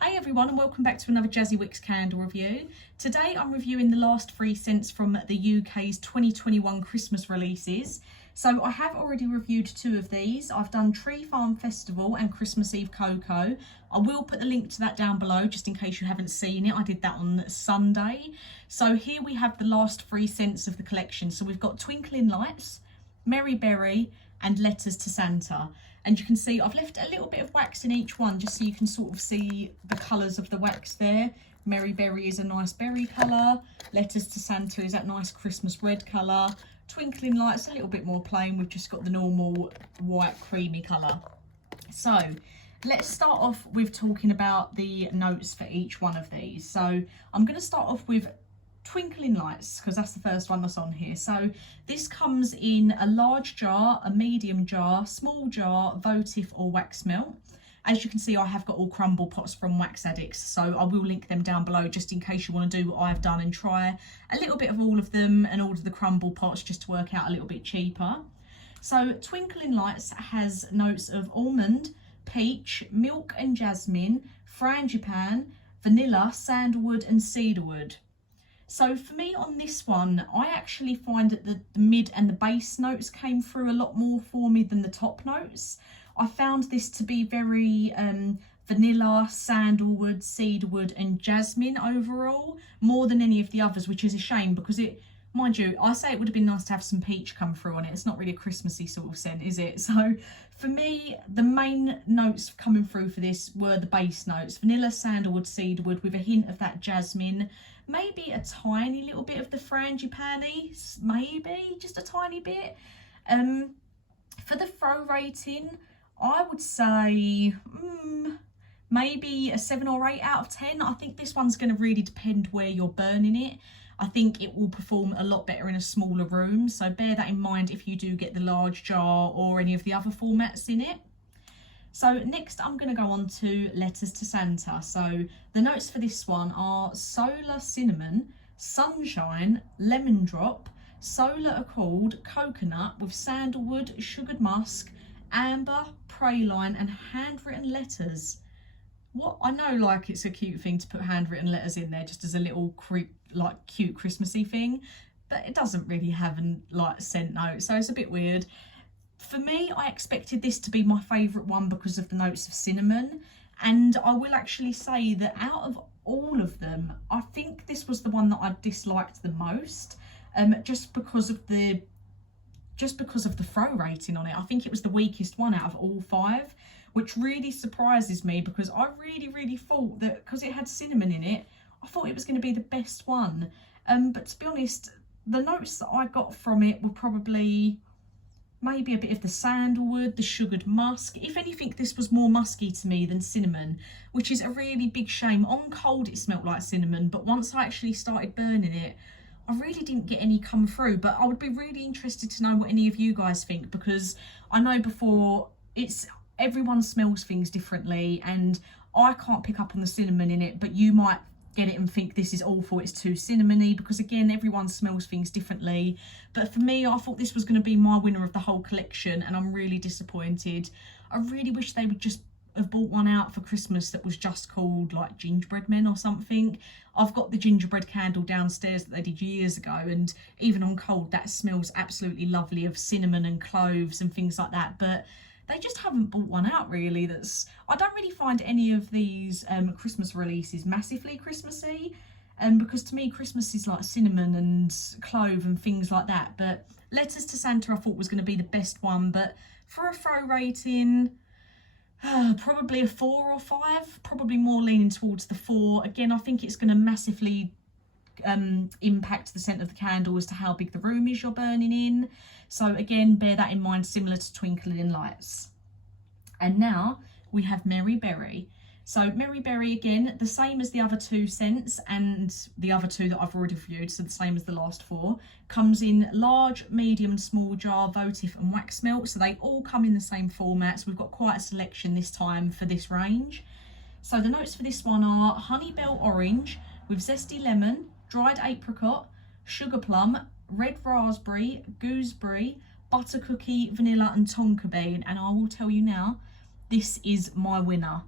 Hey everyone, and welcome back to another Jazzy Wicks candle review. Today I'm reviewing the last 3 scents from the UK's 2021 Christmas releases. So I have already reviewed 2 of these. I've done Tree Farm Festival and Christmas Eve Cocoa. I will put the link to that down below just in case you haven't seen it. I did that on Sunday. So here we have the last 3 scents of the collection. So we've got Twinkling Lights, Merry Berry and Letters to Santa. And you can see I've left a little bit of wax in each one just so you can sort of see the colours of the wax there. Merry Berry is a nice berry colour. Letters to Santa is that nice Christmas red colour. Twinkling Lights a little bit more plain. We've just got the normal white creamy colour. So let's start off with talking about the notes for each one of these. So I'm going to start off with Twinkling Lights because that's the first one that's on here. So this comes in a large jar, a medium jar, small jar, votive or wax melt. As you can see, I have got all crumble pots from Wax Addicts, so I will link them down below just in case you want to do what I've done and try a little bit of all of them and order the crumble pots just to work out a little bit cheaper. So Twinkling Lights has notes of almond, peach, milk and jasmine, frangipane, vanilla, sandalwood and cedarwood. So for me on this one, I actually find that the mid and the base notes came through a lot more for me than the top notes. I found this to be very vanilla, sandalwood, cedarwood and jasmine overall, more than any of the others, which is a shame because it, mind you, I say it would have been nice to have some peach come through on it. It's not really a Christmassy sort of scent, is it? So for me, the main notes coming through for this were the base notes, vanilla, sandalwood, cedarwood with a hint of that jasmine. Maybe a tiny little bit of the frangipane, maybe just a tiny bit. For the throw rating, I would say maybe a 7 or 8 out of 10. I think this one's going to really depend where you're burning it. I think it will perform a lot better in a smaller room, so bear that in mind if you do get the large jar or any of the other formats in it. So next I'm going to go on to Letters to Santa. So the notes for this one are solar cinnamon, sunshine, lemon drop, solar accord, coconut with sandalwood, sugared musk, amber, praline and handwritten letters. What, I know like it's a cute thing to put handwritten letters in there just as a little cute Christmassy thing, but it doesn't really have an scent note, so it's a bit weird. For me, I expected this to be my favourite one because of the notes of cinnamon, and I will actually say that out of all of them, I think this was the one that I disliked the most, just because of the throw rating on it. I think it was the weakest one out of all 5, which really surprises me because I really thought that because it had cinnamon in it, I thought it was going to be the best one. But to be honest, the notes that I got from it were probably maybe a bit of the sandalwood, the sugared musk. If anything, this was more musky to me than cinnamon, which is a really big shame. On cold, it smelled like cinnamon, but once I actually started burning it, I really didn't get any come through. But I would be really interested to know what any of you guys think, because I know before everyone smells things differently, and I can't pick up on the cinnamon in it, but you might get it and think this is awful, it's too cinnamony, because again, everyone smells things differently. But for me, I thought this was going to be my winner of the whole collection, and I'm really disappointed. I really wish they would just have bought one out for Christmas that was just called like Gingerbread Men or something. I've got the gingerbread candle downstairs that they did years ago, and even on cold that smells absolutely lovely of cinnamon and cloves and things like that, but they just haven't bought one out really. I don't really find any of these Christmas releases massively Christmassy, because to me Christmas is like cinnamon and clove and things like that. But Letters to Santa I thought was going to be the best one, but for a throw rating, probably a 4 or 5, probably more leaning towards the 4. Again, I think it's going to massively impact the scent of the candle as to how big the room is you're burning in. So again, bear that in mind, similar to Twinkling Lights. And now we have Merry Berry. So Merry Berry, again, the same as the other 2 scents and the other 2 that I've already reviewed, so the same as the last 4. Comes in large, medium, small jar, votive and wax melt. So they all come in the same format. So we've got quite a selection this time for this range. So the notes for this one are honey bell orange with zesty lemon, dried apricot, sugar plum, red raspberry, gooseberry, butter cookie, vanilla and tonka bean. And I will tell you now, this is my winner.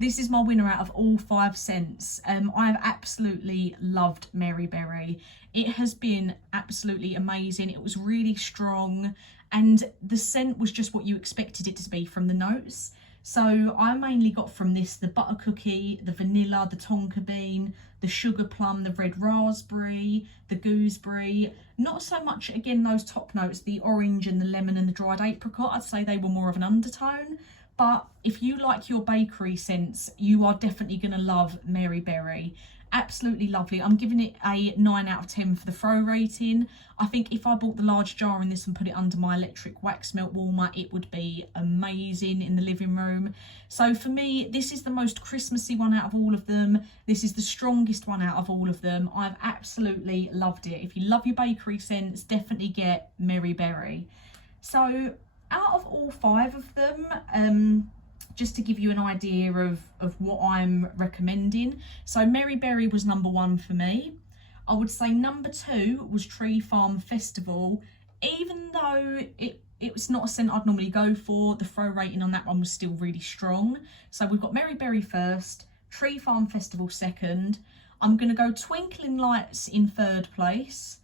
This is my winner out of all 5 scents. I have absolutely loved Mary Berry. It has been absolutely amazing. It was really strong and the scent was just what you expected it to be from the notes. So I mainly got from this the butter cookie, the vanilla, the tonka bean, the sugar plum, the red raspberry, the gooseberry. Not so much, again, those top notes, the orange and the lemon and the dried apricot. I'd say they were more of an undertone. But if you like your bakery scents, you are definitely going to love Mary Berry. Absolutely lovely. I'm giving it a 9 out of 10 for the throw rating. I think if I bought the large jar in this and put it under my electric wax melt warmer, it would be amazing in the living room. So for me, this is the most Christmassy one out of all of them. This is the strongest one out of all of them. I've absolutely loved it. If you love your bakery scents, definitely get Mary Berry. So out of all 5 of them, just to give you an idea of what I'm recommending. So Mary Berry was number 1 for me. I would say number 2 was Tree Farm Festival. Even though it was not a scent I'd normally go for, the throw rating on that one was still really strong. So we've got Mary Berry first, Tree Farm Festival second. I'm going to go Twinkling Lights in 3rd place.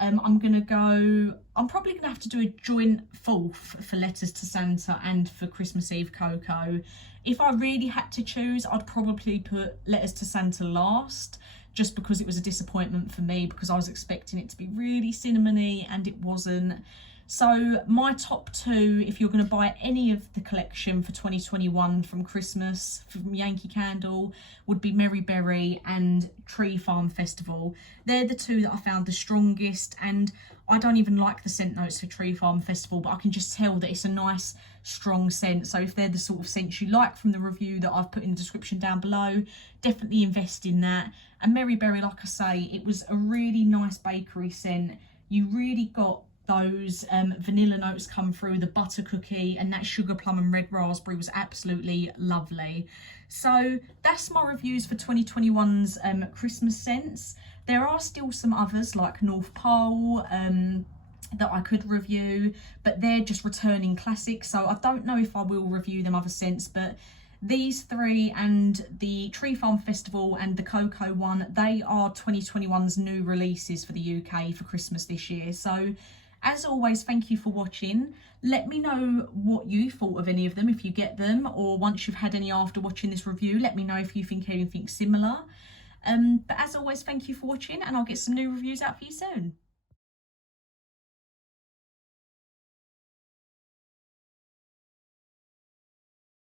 I'm probably going to have to do a joint 4th for Letters to Santa and for Christmas Eve Cocoa. If I really had to choose, I'd probably put Letters to Santa last, just because it was a disappointment for me, because I was expecting it to be really cinnamony and it wasn't. So my top 2, if you're going to buy any of the collection for 2021 from Christmas, from Yankee Candle, would be Mary Berry and Tree Farm Festival. They're the 2 that I found the strongest, and I don't even like the scent notes for Tree Farm Festival, but I can just tell that it's a nice, strong scent. So if they're the sort of scents you like from the review that I've put in the description down below, definitely invest in that. And Mary Berry, like I say, it was a really nice bakery scent. You really got those vanilla notes come through, the butter cookie, and that sugar plum and red raspberry was absolutely lovely. So that's my reviews for 2021's Christmas scents. There are still some others like North Pole that I could review, but they're just returning classics, so I don't know if I will review them other scents. But these 3 and the Tree Farm Festival and the Cocoa one, they are 2021's new releases for the UK for Christmas this year. So as always, thank you for watching. Let me know what you thought of any of them if you get them, or once you've had any after watching this review, let me know if you think anything similar. But as always, thank you for watching, and I'll get some new reviews out for you soon.